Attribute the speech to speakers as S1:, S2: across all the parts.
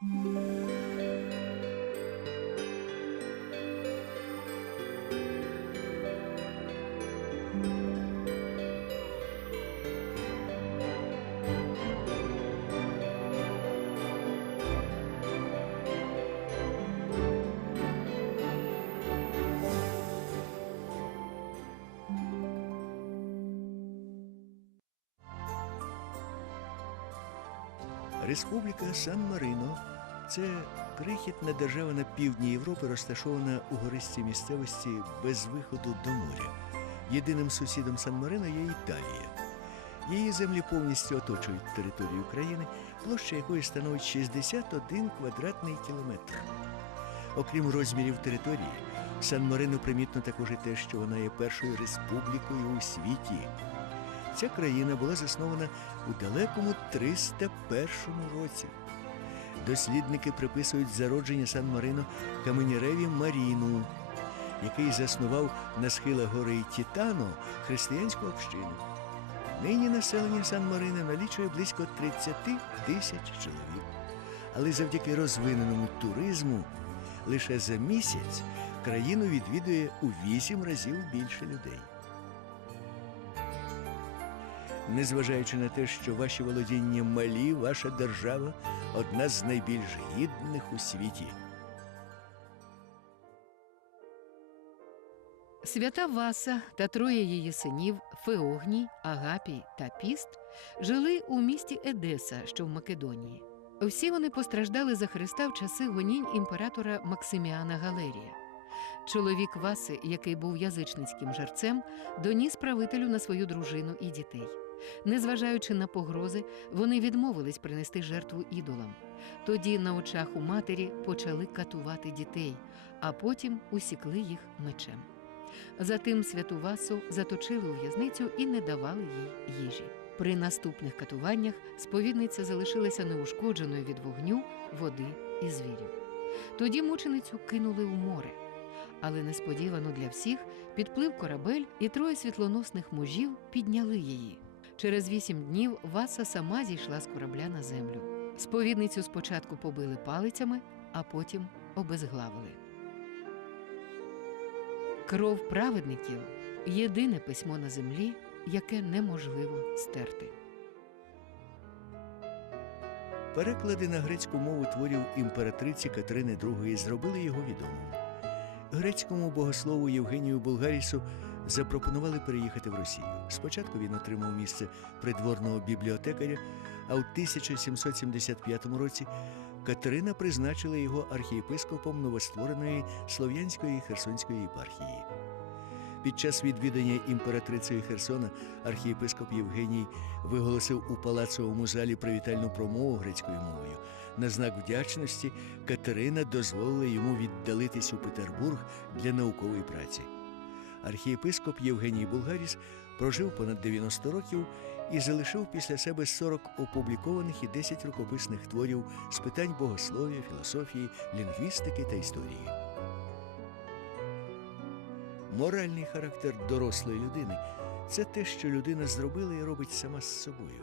S1: Música Республіка Сан-Марино це крихітна держава на півдні Європи, розташована у гористій місцевості без виходу до моря. Єдиним сусідом Сан-Марино є Італія. Її землі повністю оточують територію країни, площа якої становить 61 квадратний кілометр. Окрім розмірів території, Сан-Марино примітно також і те, що вона є першою республікою у світі. Ця країна була заснована у далекому 301 році. Дослідники приписують зародження Сан-Марино Каменіреві Маріну, який заснував на схилах гори Тітано християнську общину. Нині населення Сан-Марина налічує близько 30 тисяч чоловік. Але завдяки розвиненому туризму лише за місяць країну відвідує у вісім разів більше людей. Незважаючи на те, що ваші володіння малі, ваша держава одна з найбільш гідних у світі.
S2: Свята Васа та троє її синів Феогній, Агапій та Піст жили у місті Едеса, що в Македонії. Всі вони постраждали за Христа в часи гонінь імператора Максиміана Галерія. Чоловік Васи, який був язичницьким жерцем, доніс правителю на свою дружину і дітей. Незважаючи на погрози, вони відмовились принести жертву ідолам. Тоді на очах у матері почали катувати дітей, а потім усікли їх мечем. Затим святу Васу заточили у в'язницю і не давали їй їжі. При наступних катуваннях сповідниця залишилася неушкодженою від вогню, води і звірів. Тоді мученицю кинули у море. Але несподівано для всіх підплив корабель, і троє світлоносних мужів підняли її. Через вісім днів Васа сама зійшла з корабля на землю. Сповідницю спочатку побили палицями, а потім обезглавили. Кров праведників єдине письмо на землі, яке неможливо стерти.
S1: Переклади на грецьку мову творів імператриці Катерини II зробили його відомим. Грецькому богослову Євгенію Булгарісу запропонували переїхати в Росію. Спочатку він отримав місце придворного бібліотекаря, а у 1775 році Катерина призначила його архієпископом новоствореної Слов'янської Херсонської єпархії. Під час відвідання імператрицею Херсона архієпископ Євгеній виголосив у палацовому залі привітальну промову грецькою мовою. На знак вдячності Катерина дозволила йому віддалитись у Петербург для наукової праці. Архієпископ Євгеній Булгаріс прожив понад 90 років і залишив після себе 40 опублікованих і 10 рукописних творів з питань богослов'я, філософії, лінгвістики та історії. Моральний характер дорослої людини це те, що людина зробила і робить сама з собою.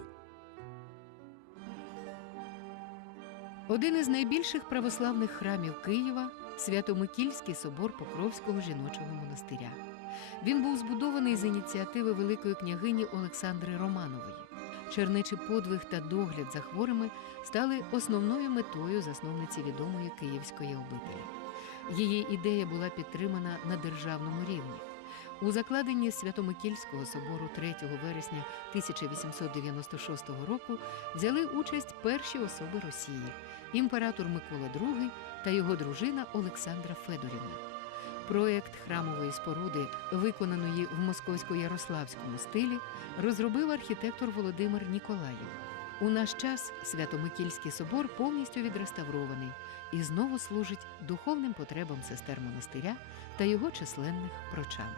S2: Один із найбільших православних храмів Києва Свято-Микільський собор Покровського жіночого монастиря. Він був збудований з ініціативи великої княгині Олександри Романової. Чернечий подвиг та догляд за хворими стали основною метою засновниці відомої київської обителі. Її ідея була підтримана на державному рівні. У закладенні Свято-Микільського собору 3 вересня 1896 року взяли участь перші особи Росії імператор Микола II та його дружина Олександра Федорівна. Проєкт храмової споруди, виконаної в московсько-ярославському стилі, розробив архітектор Володимир Ніколаєв. У наш час Свято-Микільський собор повністю відреставрований і знову служить духовним потребам сестер монастиря та його численних прочан.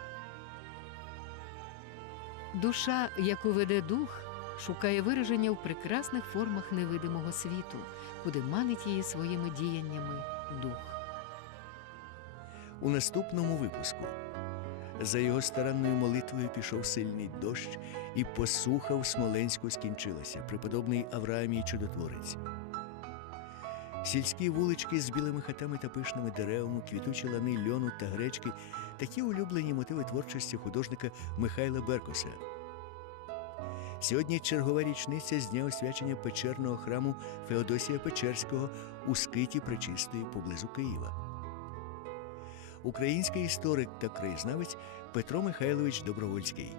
S2: Душа, яку веде дух, шукає вираження в прекрасних формах невидимого світу, куди манить її своїми діяннями дух.
S1: У наступному випуску за його старанною молитвою пішов сильний дощ, і посуха в Смоленську скінчилася, преподобний Авраамій Чудотворець. Сільські вулички з білими хатами та пишними деревами, квітучі лани льону та гречки такі улюблені мотиви творчості художника Михайла Беркуса. Сьогодні чергова річниця з дня освячення печерного храму Феодосія Печерського у скиті Пречистої поблизу Києва. Український історик та краєзнавець Петро Михайлович Добровольський.